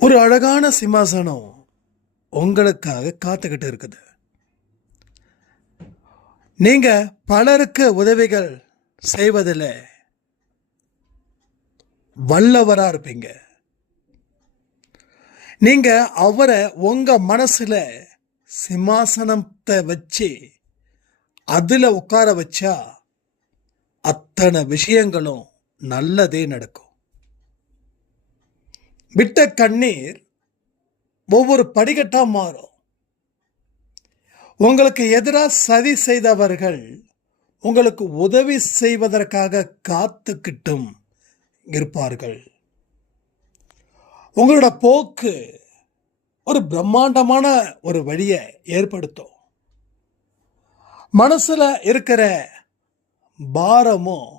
ஒரு அழகான சிம்மாசனம் உங்களுக்காக காத்துக்கிட்டு இருக்குது. நீங்க பலருக்கு உதவிகள் செய்வதில் வல்லவரா இருப்பீங்க. நீங்க அவரை உங்க மனசுல சிம்மாசனத்தை வச்சு அதுல உட்கார வச்சா அத்தனை விஷயங்களும் நல்லதே நடக்கும். விட்ட கண்ணீர் ஒவ்வொரு படிக்கட்டா மாறும். உங்களுக்கு எதிராக சதி செய்தவர்கள் உங்களுக்கு உதவி செய்வதற்காக காத்துக்கிட்டும் இருப்பார்கள். உங்களோட போக்கு ஒரு பிரம்மாண்டமான ஒரு வழியை ஏற்படுத்தும். மனசுல இருக்கிற பாரமும்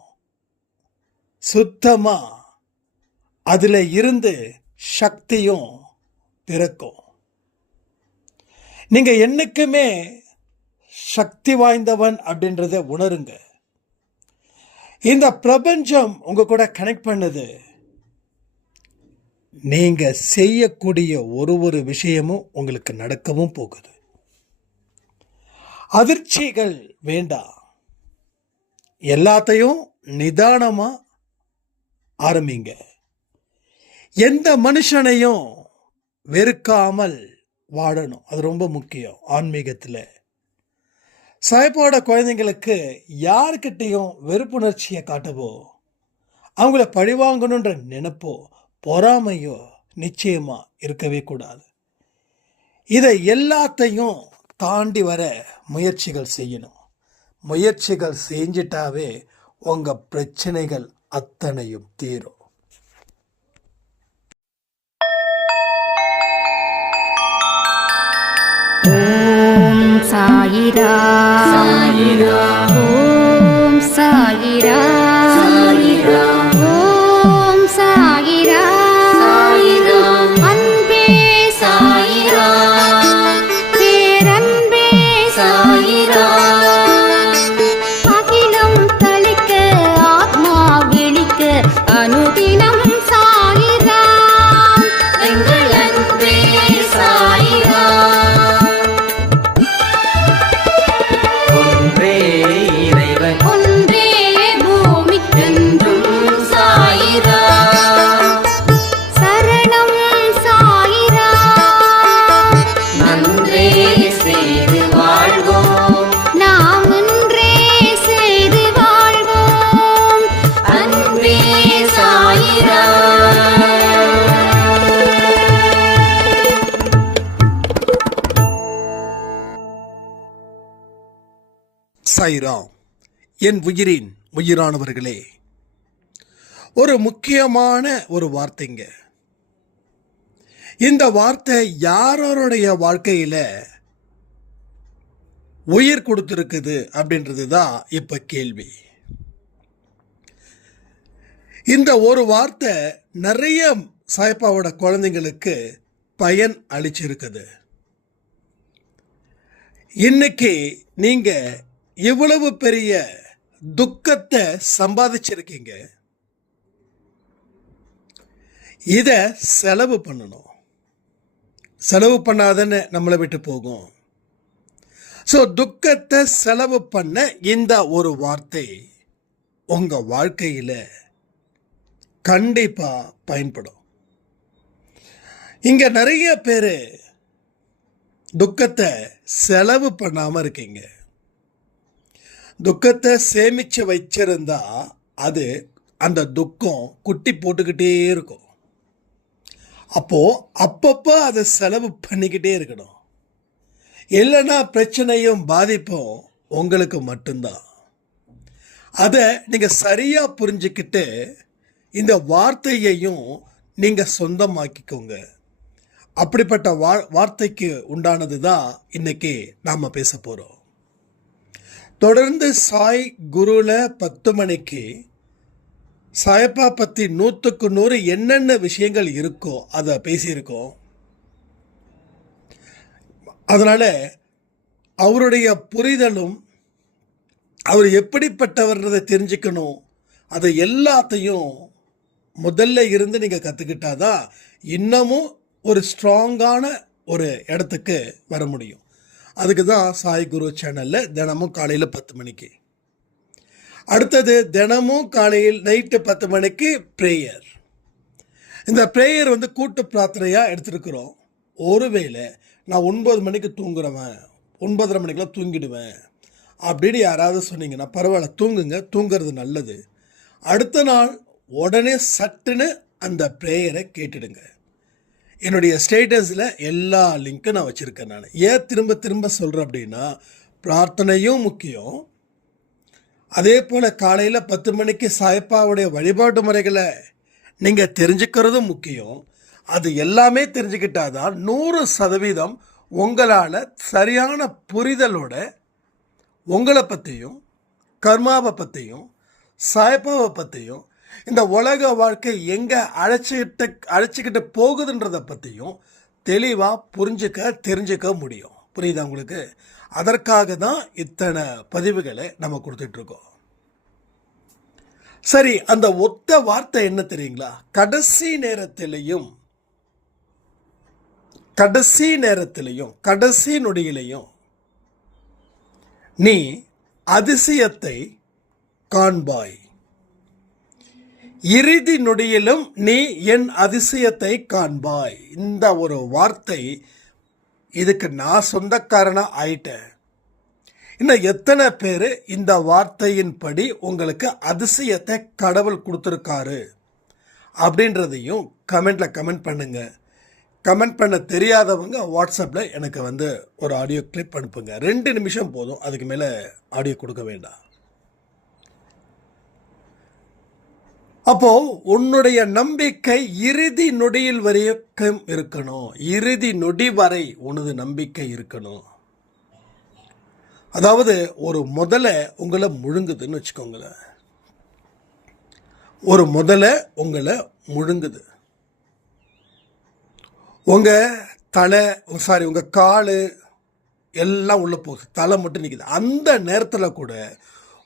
சுத்தமா அதுல இருந்து சக்தியும் பிறக்கும். நீங்க என்னைக்குமே சக்தி வாய்ந்தவன் அப்படின்றத உணருங்க. இந்த பிரபஞ்சம் உங்க கூட கனெக்ட் பண்ணுது. நீங்க செய்யக்கூடிய ஒரு விஷயமும் உங்களுக்கு நடக்கவும் போகுது. அதிர்ச்சிகள் வேண்டாம். எல்லாத்தையும் நிதானமா ஆரம்பிங்க. எந்த மனுஷனையும் வெறுக்காமல் வாழணும். அது ரொம்ப முக்கியம் ஆன்மீகத்தில். சாய்பாவோட குழந்தைங்களுக்கு யார்கிட்டையும் வெறுப்புணர்ச்சியை காட்டவோ அவங்கள பழிவாங்கணுன்ற நினைப்போ பொறாமையோ நிச்சயமா இருக்கவே கூடாது. இதை எல்லாத்தையும் தாண்டி வர முயற்சிகள் செய்யணும். முயற்சிகள் செஞ்சிட்டாவே உங்க பிரச்சனைகள் அத்தனையும் தீரும். ஓம் சாயிரா சாயிரா, ஓம் சாயிரா சாயிரா, ஓம் சாயிரா சாயிரா, அன்பே சாயிரா, பேரன்பே சாயிரா, அகிலம் தளிக்க ஆத்மா விழிக்க அனுதினம் சாயிரா, எங்கள் அன்பே சாயிரா. சாய்ராம். என் உயிரின் உயிரானவர்களே, ஒரு முக்கியமான ஒரு வார்த்தைங்க. இந்த வார்த்தை யாரோடைய வாழ்க்கையில உயிர் கொடுத்திருக்குது அப்படின்றது தான் இப்ப கேள்வி. இந்த ஒரு வார்த்தை நிறைய சாய்பாவோட குழந்தைங்களுக்கு பயன் அளிச்சிருக்குது. இன்னைக்கு நீங்க இவ்வளவு பெரிய துக்கத்தை சம்பாதிச்சிருக்கீங்க. இத செலவு பண்ணணும். செலவு பண்ணாதன்னு நம்மளை விட்டு போகும். ஸோ துக்கத்தை செலவு பண்ண இந்த ஒரு வார்த்தை உங்க வாழ்க்கையில கண்டிப்பா பயன்படும். இங்க நிறைய பேரு துக்கத்தை செலவு பண்ணாம இருக்கீங்க. துக்கத்தை சேமிச்சு வச்சிருந்தா அது அந்த துக்கம் குட்டி போட்டுக்கிட்டே இருக்கும். அப்போ அப்பப்போ அதை செலவு பண்ணிக்கிட்டே இருக்கணும். இல்லைன்னா பிரச்சனையும் பாதிப்பும் உங்களுக்கு மட்டும்தான். அதை நீங்க சரியா புரிஞ்சுக்கிட்டு இந்த வார்த்தையையும் நீங்க சொந்தமாக்கிக்கோங்க. அப்படிப்பட்ட வார்த்தைக்கு உண்டானது தான் இன்னைக்கு நாம பேச போறோம். தொடர்ந்து சாய் குருல 10 மணிக்கு சாயப்பா பத்தி 100க்கு 100 என்னென்ன விஷயங்கள் இருக்கோ அதை பேசியிருக்கோம். அதனால அவருடைய புரிதலும் அவர் எப்படிப்பட்டவர்ன்றதை தெரிஞ்சுக்கணும். அதை எல்லாத்தையும் முதல்ல இருந்து நீங்கள் கற்றுக்கிட்டாதான் இன்னமும் ஒரு ஸ்ட்ராங்கான ஒரு இடத்துக்கு வர முடியும். அதுக்கு தான் சாய் குரு சேனலில் தினமும் காலையில் 10 மணிக்கு. அடுத்தது தினமும் காலையில் நைட்டு 10 மணிக்கு ப்ரேயர். இந்த ப்ரேயர் கூட்டு பிரார்த்தனையாக எடுத்துருக்குறோம். ஒருவேளை நான் 9 மணிக்கு தூங்குறவன், 9:30 மணிக்கெலாம் தூங்கிடுவேன் அப்படின்னு யாராவது சொன்னீங்கன்னா பரவாயில்ல, தூங்குங்க, தூங்குறது நல்லது. அடுத்த நாள் உடனே சட்டுன்னு அந்த ப்ரேயரை கேட்டுடுங்க. என்னுடைய ஸ்டேட்டஸில் எல்லா லிங்க்கும் நான் வச்சுருக்கேன். நான் ஏன் திரும்ப திரும்ப சொல்கிறேன் அப்படின்னா, பிரார்த்தனையும் முக்கியம். அதே போல் காலையில் 10 மணிக்கு சாய்ப்பாவுடைய வழிபாட்டு முறைகளை நீங்கள் தெரிஞ்சுக்கிறதும் முக்கியம். அது எல்லாமே தெரிஞ்சுக்கிட்டாதான் 100% உங்களால் சரியான புரிதலோட உங்களை பற்றியும், கர்மாவை பற்றியும், சாய்ப்பாவை பற்றியும், இந்த உலக வாழ்க்கை எங்கே அழைச்சிக்கிட்டு போகுதுன்றதை பற்றியும் தெளிவாக தெரிஞ்சுக்க முடியும். புரியுதா உங்களுக்கு? அதற்காக தான் இத்தனை பதிவுகளை நம்ம கொடுத்துட்ருக்கோம். சரி, அந்த ஒத்த வார்த்தை என்ன தெரியுங்களா? கடைசி நேரத்திலையும் கடைசி நொடியிலையும் நீ அதிசயத்தை காண்பாய். இறுதி நொடியிலும் நீ என் அதிசயத்தை காண்பாய். இந்த ஒரு வார்த்தை, இதுக்கு நான் சொந்தக்காரனா ஆயிட்டேன். இன்னும் எத்தனை பேர் இந்த வார்த்தையின்படி உங்களுக்கு அதிசயத்தை கடவுள் கொடுத்துருக்காரு அப்படின்றதையும் கமெண்ட் பண்ணுங்க. கமெண்ட் பண்ண தெரியாதவங்க வாட்ஸ்அப்பில் எனக்கு ஒரு ஆடியோ கிளிப் அனுப்புங்க. 2 நிமிஷம் போதும், அதுக்கு மேலே ஆடியோ கொடுக்க வேண்டாம். அப்போ உன்னுடைய நம்பிக்கை இறுதி நொடியில் வரைக்கும் இருக்கணும். இறுதி நொடி வரை உனது நம்பிக்கை இருக்கணும். அதாவது ஒரு முதலை உங்களை முழுங்குதுன்னு வச்சுக்கோங்களேன். ஒரு முதலை உங்களை முழுங்குது. உங்கள் கால் எல்லாம் உள்ளே போகுது, தலை மட்டும் நிற்குது. அந்த நேரத்தில் கூட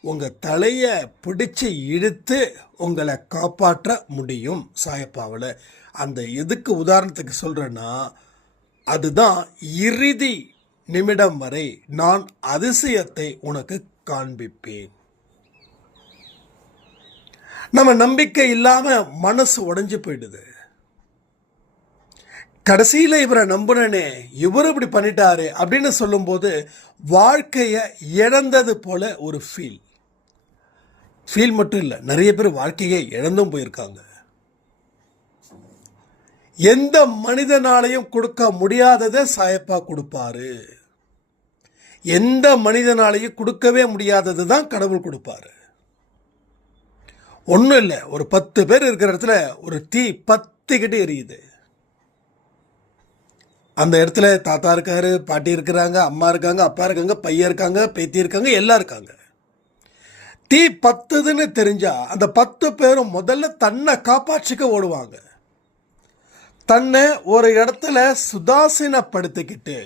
உங்கள் தலையை பிடிச்சி இழுத்து உங்களை காப்பாற்ற முடியும் சாயப்பாவில். அந்த எதுக்கு உதாரணத்துக்கு சொல்கிறேன்னா, அதுதான் இறுதி நிமிடம் வரை நான் அதிசயத்தை உனக்கு காண்பிப்பேன். நம்ம நம்பிக்கை இல்லாமல் மனசு உடைஞ்சு போயிடுது. கடைசியில் இவரை நம்புனே, இவர் இப்படி பண்ணிட்டாரு அப்படின்னு சொல்லும்போது வாழ்க்கையை இழந்தது போல ஒரு ஃபீல் மட்டும் இல்லை, நிறைய பேர் வாழ்க்கையை இழந்தும் போயிருக்காங்க. எந்த மனிதனாலையும் கொடுக்க முடியாததை சாயப்பா கொடுப்பாரு. எந்த மனிதனாலையும் கொடுக்கவே முடியாதது தான் கடவுள் கொடுப்பாரு. ஒன்றும் இல்லை, ஒரு 10 பேர் இருக்கிற இடத்துல ஒரு தீ 10 எரியுது. அந்த இடத்துல தாத்தா இருக்காரு, பாட்டி இருக்கிறாங்க, அம்மா இருக்காங்க, அப்பா இருக்காங்க, பையன் இருக்காங்க, பேத்தி இருக்காங்க, எல்லாம் இருக்காங்க. தீ 10ன்னு தெரிஞ்சா அந்த 10 பேரும் முதல்ல தன்னை காப்பாற்றிக்க ஓடுவாங்க. தன்னை ஒரு இடத்துல சுதாசீனப்படுத்திக்கிட்டு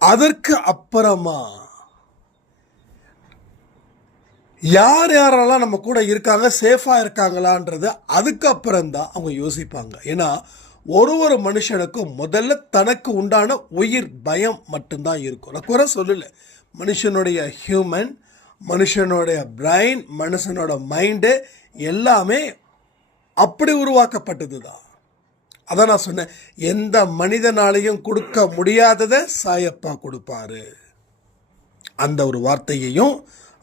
அதற்கு அப்புறமா யாரெல்லாம் நம்ம கூட இருக்காங்க, சேஃபாக இருக்காங்களான்றது அதுக்கப்புறம் தான் அவங்க யோசிப்பாங்க. ஏன்னா ஒரு மனுஷனுக்கும் முதல்ல தனக்கு உண்டான உயிர் பயம் மட்டும்தான் இருக்கும். நான் குறை சொல்லலை. மனுஷனுடைய ஹியூமன், மனுஷனுடைய பிரைன், மனுஷனோட மைண்டு எல்லாமே அப்படி உருவாக்கப்பட்டது தான். அதான் நான் சொன்னேன், எந்த மனிதனாலையும் கொடுக்க முடியாததை சாயப்பா கொடுப்பாரு. அந்த ஒரு வார்த்தையையும்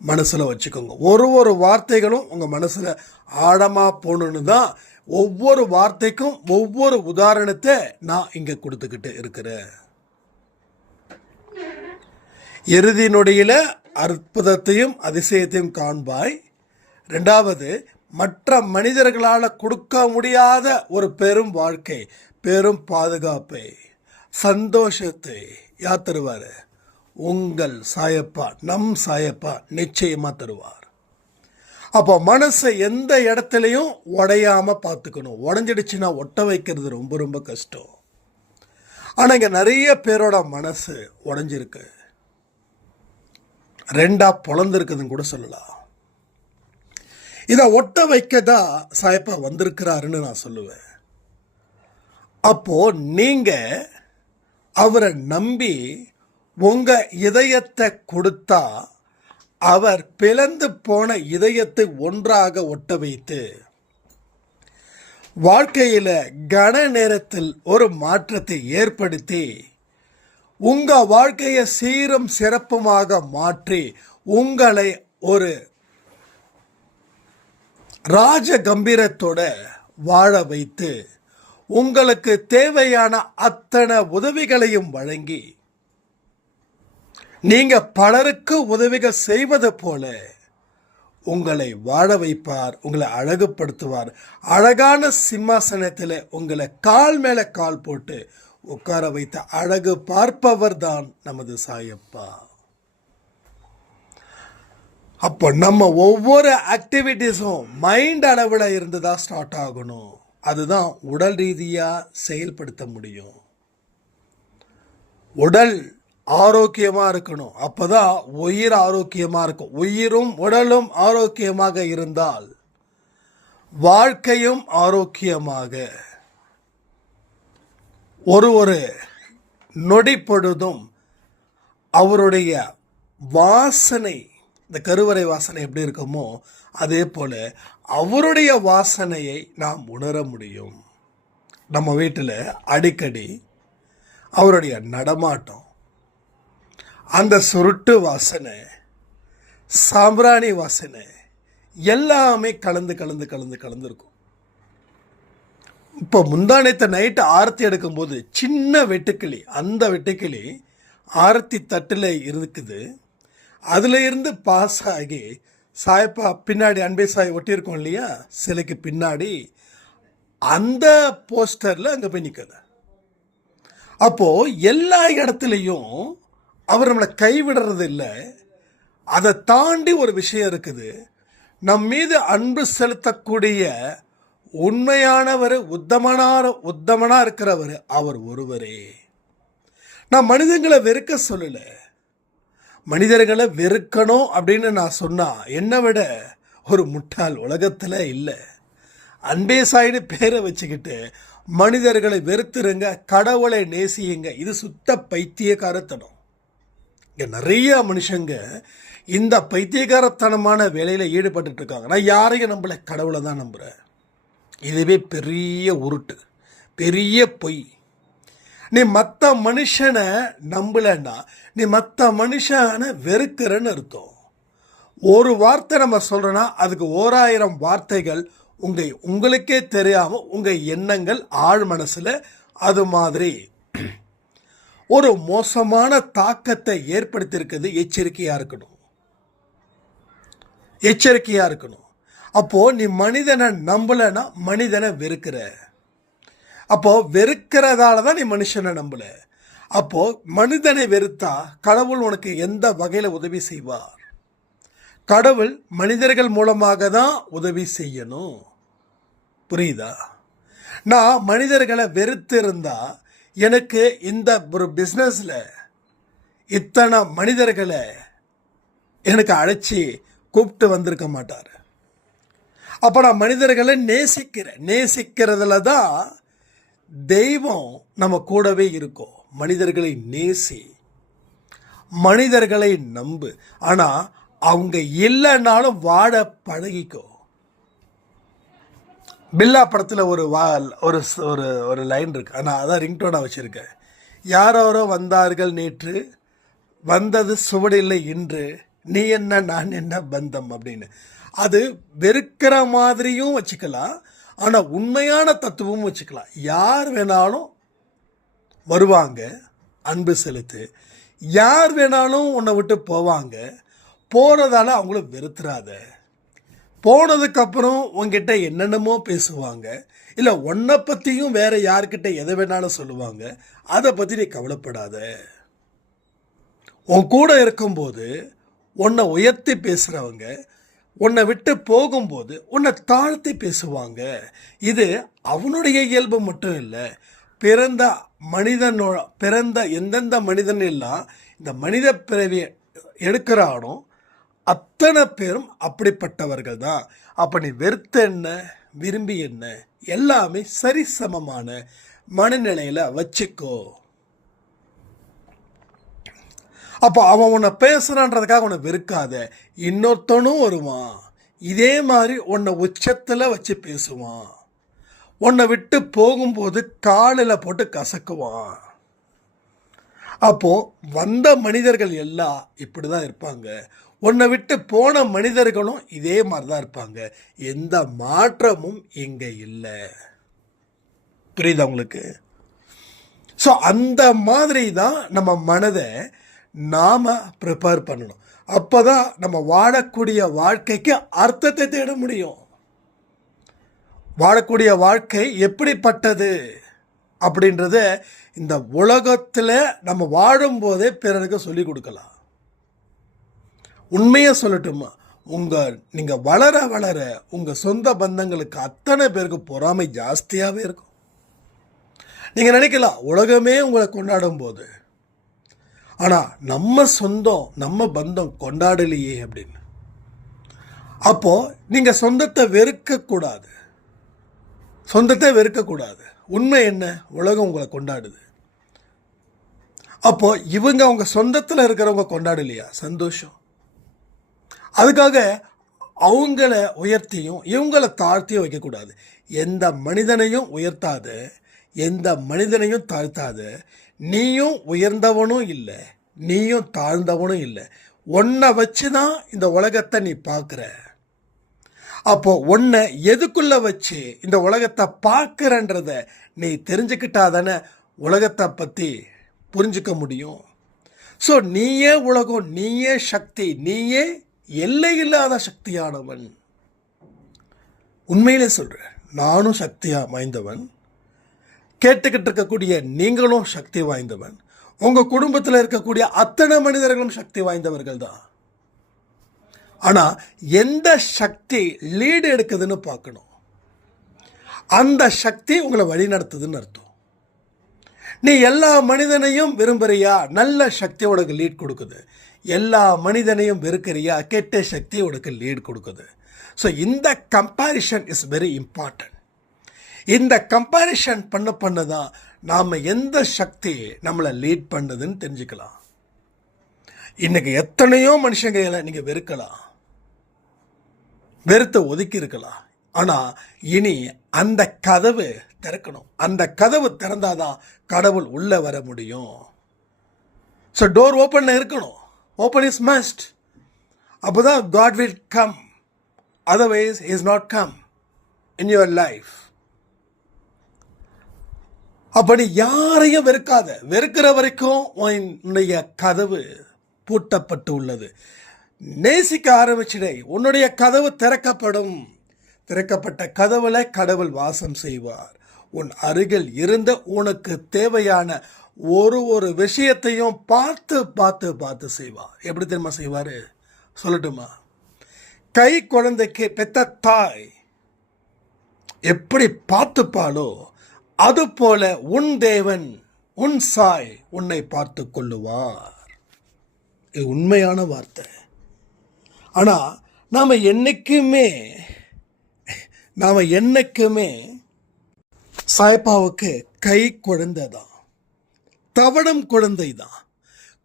மனசில் வச்சுக்கோங்க. ஒரு வார்த்தைகளும் உங்கள் மனசில் ஆழமாக போகணுன்னு தான் ஒவ்வொரு வார்த்தைக்கும் ஒவ்வொரு உதாரணத்தை நான் இங்கே கொடுத்துக்கிட்டு இருக்கிறேன். இறுதி நொடியில் அற்புதத்தையும் அதிசயத்தையும் காண்பாய். 2வது, மற்ற மனிதர்களால் கொடுக்க முடியாத ஒரு பெரும் வாழ்க்கை, பெரும் பாதுகாப்பை, சந்தோஷத்தை யார் தருவார்? உங்கள் சாயப்பா, நம் சாயப்பா நிச்சயமாக தருவார். அப்போ மனசை எந்த இடத்துலையும் உடையாமல் பார்த்துக்கணும். உடஞ்சிடுச்சுன்னா ஒட்ட வைக்கிறது ரொம்ப ரொம்ப கஷ்டம். ஆனால் இங்கே நிறைய பேரோட மனசு உடஞ்சிருக்கு, 2ஆக பொழந்திருக்குதுன்னு கூட சொல்லலாம். இதை ஒட்ட வைக்க தான் சாயப்பா வந்திருக்கிறாருன்னு நான் சொல்லுவேன். அப்போ நீங்க அவரை நம்பி உங்க இதயத்தை கொடுத்தா அவர் பிளந்து போன இதயத்தை ஒன்றாக ஒட்ட வைத்து வாழ்க்கையில கன நேரத்தில் ஒரு மாற்றத்தை ஏற்படுத்தி உங்க வாழ்க்கையை சீரும் சிறப்புமாக மாற்றி உங்களை ஒரு ராஜ கம்பீரத்தோட வாழ வைத்து உங்களுக்கு தேவையான அத்தனை உதவிகளையும் வழங்கி நீங்க பலருக்கு உதவிகள் செய்வது போல உங்களை வாழ வைப்பார், உங்களை அழகுபடுத்துவார். அழகான சிம்மாசனத்தில் உங்களை கால் மேல கால் போட்டு உட்கார வைத்த அழகு பார்ப்பவர் தான் நமது சாயப்பா. அப்போ நம்ம ஒவ்வொரு ஆக்டிவிட்டீஸும் மைண்ட் அளவில் இருந்து தான் ஸ்டார்ட் ஆகணும். அதுதான் உடல் ரீதியாக செயல்படுத்த முடியும். உடல் ஆரோக்கியமாக இருக்கணும், அப்போதான் உயிர் ஆரோக்கியமாக இருக்கும். உயிரும் உடலும் ஆரோக்கியமாக இருந்தால் வாழ்க்கையும் ஆரோக்கியமாக ஒரு நொடி பொழுதும் அவருடைய வாசனை, இந்த கருவறை வாசனை எப்படி இருக்குமோ அதே போல அவருடைய வாசனையை நாம் உணர முடியும். நம்ம வீட்டில் அடிக்கடி அவருடைய நடமாட்டம், அந்த சுருட்டு வாசனை, சாம்பிராணி வாசனை எல்லாமே கலந்து கலந்து கலந்து கலந்து இருக்கும். இப்போ முந்தானத்தை நைட்டு ஆரத்தி எடுக்கும்போது சின்ன வெட்டுக்கிளி, அந்த வெட்டுக்கிளி ஆரத்தி தட்டில் இருக்குது. அதில் இருந்து பாஸ் ஆகி சாயப்பா பின்னாடி அன்பே சாய் ஒட்டியிருக்கோம் இல்லையா சிலைக்கு பின்னாடி, அந்த போஸ்டரில் அங்கே போய் நிற்குது. அப்போது எல்லா இடத்துலையும் அவர் நம்மளை கைவிடுறது இல்லை. அதை தாண்டி ஒரு விஷயம் இருக்குது. நம் மீது அன்பு செலுத்தக்கூடிய உண்மையானவர், உத்தமனா இருக்கிறவர் அவர் ஒருவரே. நான் மனிதர்களை வெறுக்க சொல்லலை. மனிதர்களை வெறுக்கணும் அப்படின்னு நான் சொன்னா என்னை விட ஒரு முட்டாள் உலகத்தில் இல்லை. அன்பே சாயின்னு பேரை வச்சுக்கிட்டு மனிதர்களை வெறுத்துருங்க, கடவுளை நேசியுங்க, இது சுத்த பைத்தியக்காரத்தனம். இங்கே நிறைய மனுஷங்க இந்த பைத்தியக்காரத்தனமான வேலையில் ஈடுபட்டு இருக்காங்க. நான் யாரையும் நம்பலை, கடவுளை தான் நம்புகிறேன். இதுவே பெரிய உருட்டு, பெரிய பொய். நீ மற்ற மனுஷனை நம்பலைன்னா நீ மற்ற மனுஷனை வெறுக்கிறன்னு அர்த்தம். ஒரு வார்த்தை நம்ம சொல்கிறோன்னா அதுக்கு 1000 வார்த்தைகள் உங்களுக்கே தெரியாமல் உங்கள் எண்ணங்கள் ஆழ் மனசில் அது மாதிரி ஒரு மோசமான தாக்கத்தை ஏற்படுத்தியிருக்கிறது. எச்சரிக்கையாக இருக்கணும், எச்சரிக்கையாக இருக்கணும். அப்போது நீ மனிதனை நம்பலைன்னா மனிதனை வெறுக்கிற. அப்போது வெறுக்கிறதால தான் நீ மனுஷனை நம்பல. அப்போது மனிதனை வெறுத்தா கடவுள் உனக்கு எந்த வகையில் உதவி செய்வார்? கடவுள் மனிதர்கள் மூலமாக தான் உதவி செய்யணும். புரியுதா? நான் மனிதர்களை வெறுத்து இருந்தா எனக்கு இந்த ஒரு பிஸ்னஸில் இத்தனை மனிதர்களை எனக்கு அழைச்சி கூப்பிட்டு வந்திருக்க மாட்டார். அப்போ நான் மனிதர்களை நேசிக்கிறதுல தான் தெய்வம் நம்ம கூடவே இருக்கும். மனிதர்களை நேசி, மனிதர்களை நம்பு. ஆனால் அவங்க இல்லைன்னாலும் வாழ பழகிக்கோ. பில்லா படத்தில் ஒரு ஒரு ஒரு லைன் இருக்கு, ஆனால் அதான் ரிங்டோனாக வச்சுருக்கேன். யாரோ வந்தார்கள் நேற்று, வந்தது சுவடில்லை இன்று, நீ என்ன நான் என்ன பந்தம் அப்படின்னு. அது வெறுக்கிற மாதிரியும் வச்சுக்கலாம், ஆனால் உண்மையான தத்துவமும் வச்சுக்கலாம். யார் வேணாலும் வருவாங்க, அன்பு செலுத்து. யார் வேணாலும் உன்னை விட்டு போவாங்க. போகிறதால அவங்கள வெறுத்துறாத. போனதுக்கப்புறம் உங்ககிட்ட என்னென்னமோ பேசுவாங்க, இல்லை உன்னை பற்றியும் வேறு யார்கிட்ட எதை வேணாலும் சொல்லுவாங்க. அதை பற்றி நீ கவலைப்படாத. உன் கூட இருக்கும்போது உன்னை உயர்த்தி பேசுகிறவங்க உன்னை விட்டு போகும்போது உன்னை தாழ்த்தி பேசுவாங்க. இது அவனுடைய இயல்பு மட்டும் இல்லை, பிறந்த எந்தெந்த மனிதன் எல்லாம் இந்த மனித பிறவியை எடுக்கிறானோ அத்தனை பேரும் அப்படிப்பட்டவர்கள் தான். அப்போ நீ வெறுத்த என்ன, விரும்பி என்ன, எல்லாமே சரிசமமான மனநிலையில் வச்சுக்கோ. அப்போ அவன் உன்னை பேசுகிறான்றதுக்காக உன்னை வெறுக்காத. இன்னொருத்தனும் வருவான், இதே மாதிரி உன்னை உச்சத்தில் வச்சு பேசுவான். உன்னை விட்டு போகும்போது காலில் போட்டு கசக்குவான். அப்போது வந்த மனிதர்கள் எல்லாம் இப்படி தான் இருப்பாங்க. உன்னை விட்டு போன மனிதர்களும் இதே மாதிரி தான் இருப்பாங்க. எந்த மாற்றமும் இங்கே இல்லை. புரியுதா உங்களுக்கு? ஸோ அந்த மாதிரி தான் நம்ம மனதை நாம் ப்ரிப்பேர் பண்ணணும். அப்போ தான் நம்ம வாழக்கூடிய வாழ்க்கைக்கு அர்த்தத்தை தேட முடியும். வாழக்கூடிய வாழ்க்கை எப்படிப்பட்டது அப்படின்றத இந்த உலகத்தில் நம்ம வாழும்போதே பிறருக்கு சொல்லிக் கொடுக்கலாம். உண்மையை சொல்லட்டுமா, நீங்கள் வளர வளர உங்கள் சொந்த பந்தங்களுக்கு அத்தனை பேருக்கு பொறாமை ஜாஸ்தியாகவே இருக்கும். நீங்கள் நினைக்கலாம் உலகமே உங்களை கொண்டாடும் போது, ஆனால் நம்ம சொந்தம் நம்ம பந்தம் கொண்டாடலையே அப்படின்னு. அப்போது நீங்கள் சொந்தத்தை வெறுக்கக்கூடாது. உண்மை என்ன? உலகம் உங்களை கொண்டாடுது. அப்போ இவங்க அவங்க சொந்தத்தில் இருக்கிறவங்க கொண்டாடலையா? சந்தோஷம். அதுக்காக அவங்கள உயர்த்தியும் இவங்கள தாழ்த்தியும் வைக்கக்கூடாது. எந்த மனிதனையும் உயர்த்தாத, எந்த மனிதனையும் தாழ்த்தாத. நீயும் உயர்ந்தவனும் இல்லை, நீயும் தாழ்ந்தவனும் இல்லை. உன்னை வச்சு தான் இந்த உலகத்தை நீ பார்க்குற. அப்போ உன்னை எதுக்குள்ள வச்சு இந்த உலகத்தை பார்க்குறன்றத நீ தெரிஞ்சுக்கிட்டாதானே உலகத்தை பற்றி புரிஞ்சுக்க முடியும். ஸோ நீயே உலகம், நீயே சக்தி, நீயே எல்லையில்லாத சக்தியானவன். உண்மையிலே சொல்கிறேன், நானும் சக்தியாக வாய்ந்தவன். கேட்டுக்கிட்டு இருக்கக்கூடிய நீங்களும் சக்தி வாய்ந்தவன். உங்கள் குடும்பத்தில் இருக்கக்கூடிய அத்தனை மனிதர்களும் சக்தி வாய்ந்தவர்கள் தான். ஆனால் எந்த சக்தி லீடு எடுக்குதுன்னு பார்க்கணும். அந்த சக்தி உங்களை வழி நடத்துதுன்னு அர்த்தம். நீ எல்லா மனிதனையும் விரும்புறியா? நல்ல சக்தி உனக்கு லீட் கொடுக்குது. எல்லா மனிதனையும் வெறுக்கிறியா? கெட்ட சக்தி உனக்கு லீட் கொடுக்குது. ஸோ இந்த கம்பேரிஷன் இஸ் வெரி இம்பார்ட்டன்ட். இந்த கம்பேரிஷன் பண்ண தான் நாம் எந்த சக்தி நம்மளை லீட் பண்ணுதுன்னு தெரிஞ்சுக்கலாம். இன்றைக்கி எத்தனையோ மனுஷங்களை நீங்கள் வெறுக்கலாம், வெறுத்து ஒதுக்கி இருக்கலாம். ஆனால் இனி அந்த கதவு திறக்கணும். அந்த கதவு திறந்தாதான் கடவுள் உள்ளே வர முடியும். ஸோ டோர் ஓப்பனில் இருக்கணும். Open is must. அப்போ தான் God will come. Otherwise is not come in your life. அப்போ நீ யாரையும் வெறுக்காத. வெறுக்கிற வரைக்கும் உன்னுடைய கதவு பூட்டப்பட்டு உள்ளது. நேசிக்க ஆரம்பிச்சிடை, உன்னுடைய கதவு திறக்கப்படும். திறக்கப்பட்ட கதவுல கடவுள் வாசம் செய்வார். உன் அருகில் இருந்த உனக்கு தேவையான ஒரு விஷயத்தையும் பார்த்து பார்த்து பார்த்து செய்வார். எப்படி தெரியுமா செய்வார்? சொல்லட்டுமா? கை குழந்தைக்கு பெத்த தாய் எப்படி பார்த்துப்பாளோ அதுபோல உன் தேவன், உன் சாய் உன்னை பார்த்து கொள்ளுவார். இது உண்மையான வார்த்தை. ஆனால் நாம் என்னைக்குமே சாய்பாவுக்கு கை குழந்தை தான், தவணம் குழந்தை தான்.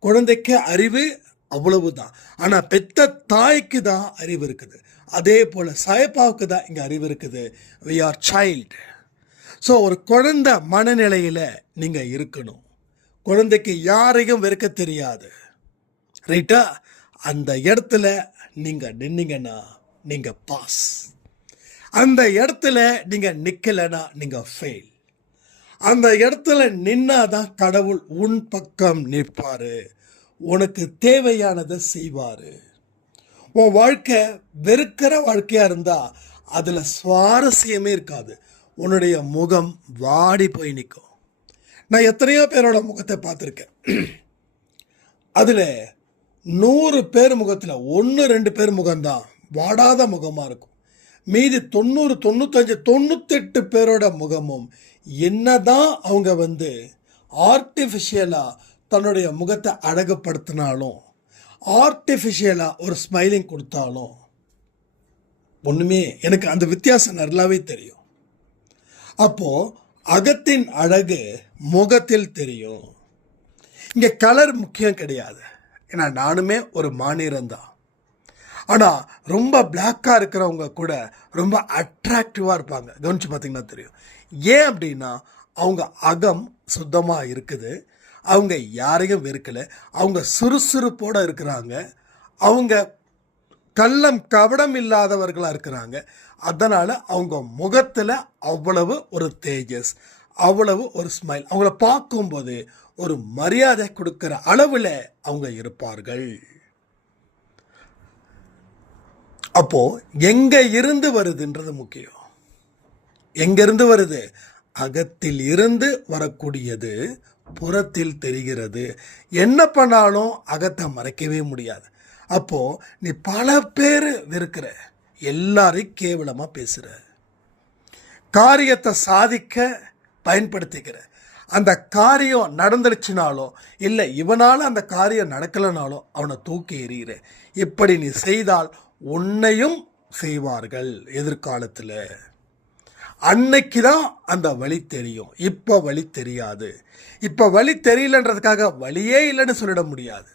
குழந்தைக்கு அறிவு அவ்வளவு தான். ஆனால் பெத்த தாய்க்கு தான் அறிவு இருக்குது. அதே போல் சாய்பாவுக்கு தான் இங்கே அறிவு இருக்குது. we are child. ஸோ ஒரு குழந்தை மனநிலையில் நீங்கள் இருக்கணும். குழந்தைக்கு யாரையும் வெறுக்க தெரியாது, ரைட்டா? அந்த இடத்துல நீங்கள் நின்னீங்கன்னா நீங்கள் பாஸ். அந்த இடத்துல நீங்கள் நிற்கலைன்னா நீங்கள் ஃபெயில். அந்த இடத்துல நின்னாதான் கடவுள் உன் பக்கம் நிற்பார், உனக்கு தேவையானதை செய்வார். உன் வாழ்க்கை வெறுக்கிற வாழ்க்கையாக இருந்தால் அதில் சுவாரஸ்யமே இருக்காது. உன்னுடைய முகம் வாடி போய் நிற்கும். நான் எத்தனையோ பேரோட முகத்தை பார்த்துருக்கேன். அதில் 100 பேர் முகத்தில் 1-2 பேர் முகம்தான் வாடாத முகமாக இருக்கும். மீதி 90, 95, 98 பேரோட முகமும் என்னதான் அவங்க ஆர்டிஃபிஷியலாக தன்னுடைய முகத்தை அழகுப்படுத்தினாலும், ஆர்டிஃபிஷியலாக ஒரு ஸ்மைலிங் கொடுத்தாலும் ஒன்றுமே எனக்கு அந்த வித்தியாசம் நல்லாவே தெரியும். அப்போது அகத்தின் அழகு முகத்தில் தெரியும். இங்கே கலர் முக்கியம் கிடையாது. ஏன்னா நானுமே ஒரு மாநிறம்தான். ஆனால் ரொம்ப பிளாக்காக இருக்கிறவங்க கூட ரொம்ப அட்ராக்டிவாக இருப்பாங்க. கவனித்து பார்த்தீங்கன்னா தெரியும். ஏன் அப்படின்னா அவங்க அகம் சுத்தமாக இருக்குது, அவங்க யாரையும் வெறுக்கலை, அவங்க சுறுசுறுப்போடு இருக்கிறாங்க, அவங்க கள்ளம் கபடம் இல்லாதவர்களாக இருக்கிறாங்க. அதனால் அவங்க முகத்தில் அவ்வளவு ஒரு தேஜஸ், அவ்வளவு ஒரு ஸ்மைல், அவங்கள பார்க்கும்போது ஒரு மரியாதை கொடுக்குற அளவில் அவங்க இருப்பார்கள். அப்போ எங்க இருந்து வருதுன்றது முக்கியம். எங்கிருந்து வருது? அகத்தில் இருந்து வரக்கூடியது புறத்தில் தெரிகிறது. என்ன பண்ணாலும் அகத்தை மறைக்கவே முடியாது. அப்போ நீ பல பேர் வெறுக்கிற, எல்லாரையும் கேவலமாக பேசுகிற, காரியத்தை சாதிக்க பயன்படுத்திக்கிற, அந்த காரியம் நடந்துடுச்சுனாலும் இல்லை இவனால் அந்த காரியம் நடக்கலைனாலும் அவனை தூக்கி எறிகிற. இப்படி நீ செய்தால் உன்னையும் செய்வார்கள் எதிர்காலத்தில். அன்னைக்கு தான் அந்த வழி தெரியும், இப்போ வழி தெரியாது. இப்போ வழி தெரியலன்றதுக்காக வழியே இல்லைன்னு சொல்லிட முடியாது.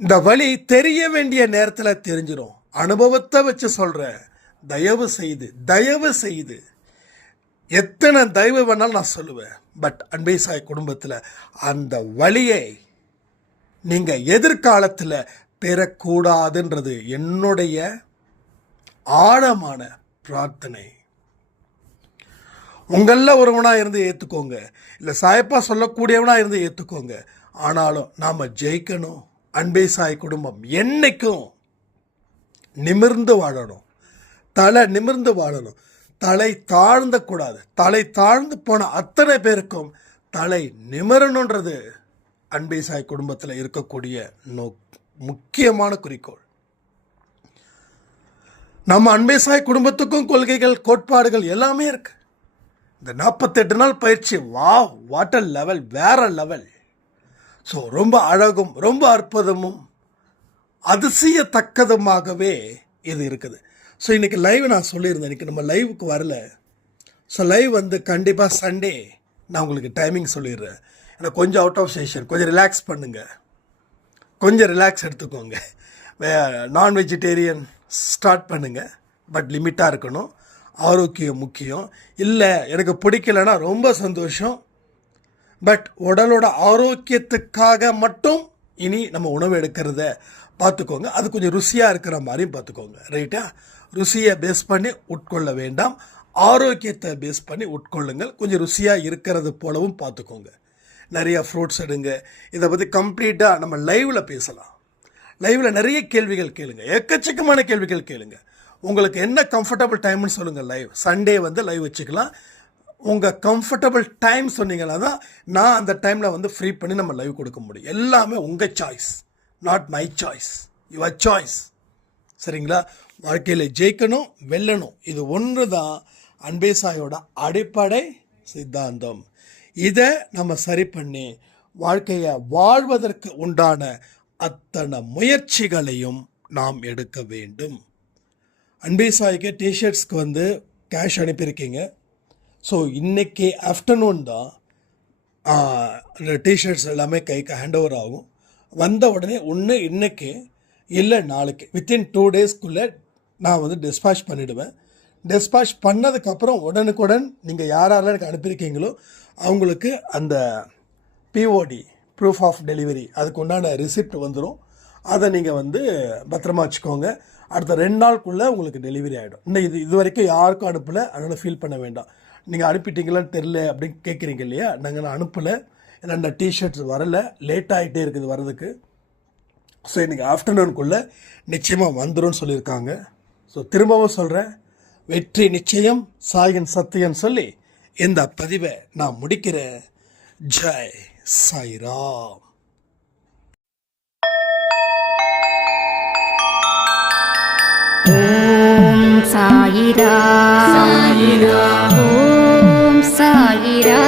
இந்த வழி தெரிய வேண்டிய நேரத்தில் தெரிஞ்சிடும். அனுபவத்தை வச்சு சொல்கிறேன். தயவு செய்து எத்தனை தயவு வேணாலும் நான் சொல்லுவேன். பட் அன்பே சாய் குடும்பத்தில் அந்த வழியை நீங்கள் எதிர்காலத்தில் பெறக்கூடாதுன்றது என்னுடைய ஆழமான பிரார்த்தனை. உங்களில் ஒருவனாக இருந்து ஏற்றுக்கோங்க, இல்லை சாயப்பா சொல்லக்கூடியவனாக இருந்து ஏற்றுக்கோங்க. ஆனாலும் நாம் ஜெயிக்கணும். அன்பே சாய் குடும்பம் என்னைக்கும் நிமிர்ந்து வாழணும், தலை நிமிர்ந்து வாழணும், தலை தாழ்ந்த கூடாது. தலை தாழ்ந்து போன அத்தனை பேருக்கும் தலை நிமிரணுன்றது அன்பே சாய் குடும்பத்தில் இருக்கக்கூடிய முக்கியமான குறிக்கோள். நம்ம அன்பே சாய் குடும்பத்துக்கும் கொள்கைகள், கோட்பாடுகள் எல்லாமே இருக்கு. இந்த 48 நாள் பயிற்சி வாட் அ லெவல், வேற லெவல். ஸோ ரொம்ப அழகும் ரொம்ப அற்புதமும் அதிசயத்தக்கதுமாகவே இது இருக்குது. ஸோ இன்றைக்கி லைவ் நான் சொல்லியிருந்தேன், இன்றைக்கி நம்ம லைவுக்கு வரல. ஸோ லைவ் வந்து கண்டிப்பாக சண்டே நான் உங்களுக்கு டைமிங் சொல்லிடுறேன். எனக்கு கொஞ்சம் அவுட் ஆஃப் ஸ்டேஷன், கொஞ்சம் ரிலாக்ஸ் பண்ணுங்கள், கொஞ்சம் ரிலாக்ஸ் எடுத்துக்கோங்க. நான் வெஜிடேரியன் ஸ்டார்ட் பண்ணுங்கள், பட் லிமிட்டாக இருக்கணும். ஆரோக்கியம் முக்கியம். இல்லை எனக்கு பிடிக்கலைன்னா ரொம்ப சந்தோஷம், பட் உடலோட ஆரோக்கியத்துக்காக மட்டும் இனி நம்ம உணவு எடுக்கிறத பார்த்துக்கோங்க. அது கொஞ்சம் ருசியாக இருக்கிற மாதிரியும் பார்த்துக்கோங்க. ரைட்டா? ருசியை பேஸ் பண்ணி உட்கொள்ள வேண்டாம், ஆரோக்கியத்தை பேஸ் பண்ணி உட்கொள்ளுங்கள். கொஞ்சம் ருசியாக இருக்கிறது போலவும் பார்த்துக்கோங்க. நிறையா ஃப்ரூட்ஸ் எடுங்க. இதை பற்றி கம்ப்ளீட்டாக நம்ம லைவில் பேசலாம். லைவில் நிறைய கேள்விகள் கேளுங்க, எக்கச்சக்கமான கேள்விகள் கேளுங்க. உங்களுக்கு என்ன கம்ஃபர்டபுள் டைம்னு சொல்லுங்கள். லைவ் சண்டே வந்து லைவ் வச்சுக்கலாம். உங்கள் கம்ஃபர்டபுள் டைம் சொன்னீங்கன்னா தான் நான் அந்த டைமில் வந்து ஃப்ரீ பண்ணி நம்ம லைவ் கொடுக்க முடியும். எல்லாமே உங்கள் choice, not my choice, your choice. சரிங்களா? வாழ்க்கையில் ஜெயிக்கணும், வெல்லணும், இது ஒன்று தான் அன்பே சாயோட அடிப்படை சித்தாந்தம். இதை நம்ம சரி பண்ணி வாழ்க்கையை வாழ்வதற்கு உண்டான அத்தனை முயற்சிகளையும் நாம் எடுக்க வேண்டும். அன்பே சாய்க்கு டிஷர்ட்ஸ்க்கு வந்து கேஷ் அனுப்பியிருக்கீங்க. ஸோ இன்றைக்கி ஆஃப்டர்நூன் தான் டிஷர்ட்ஸ் எல்லாமே கைக்கு ஹேண்ட் ஓவர் ஆகும். வந்த உடனே ஒன்று இன்றைக்கி இல்லை நாளைக்கு வித்தின் 2 டேஸ்க்குள்ளே நான் வந்து டிஸ்பேச் பண்ணிவிடுவேன். டிஸ்பேச் பண்ணதுக்கப்புறம் உடனுக்குடன் நீங்கள் யாரெல்லாம் எனக்கு அனுப்பியிருக்கீங்களோ அவங்களுக்கு அந்த பிஓடி ப்ரூஃப் ஆஃப் டெலிவரி அதுக்கு உண்டான ரிசிப்ட் வந்துடும். அதை நீங்கள் வந்து பத்திரமா வச்சுக்கோங்க. அடுத்த 2 நாளுக்குள்ளே உங்களுக்கு டெலிவரி ஆகிடும். இன்னும் இது வரைக்கும் யாருக்கும் அனுப்பலை, அதனால் ஃபீல் பண்ண வேண்டாம். நீங்கள் அனுப்பிட்டீங்களான்னு தெரில அப்படின்னு கேட்குறீங்க இல்லையா? நாங்கள் அனுப்பலை, ஏன்னா இந்த டிஷர்ட்ஸ் வரலை, லேட் ஆகிட்டே இருக்குது வர்றதுக்கு. ஸோ இன்றைக்கி ஆஃப்டர்நூனுக்குள்ளே நிச்சயமாக வந்துடும் சொல்லியிருக்காங்க. ஸோ திரும்பவும் சொல்கிறேன், வெற்றி நிச்சயம், சாயின் சத்தியம் சொல்லி இந்த பதிவை நான் முடிக்கிறேன். ஜெய் சாய்ராம். ஓம் சாயிரா, ஓம் சாயிரா.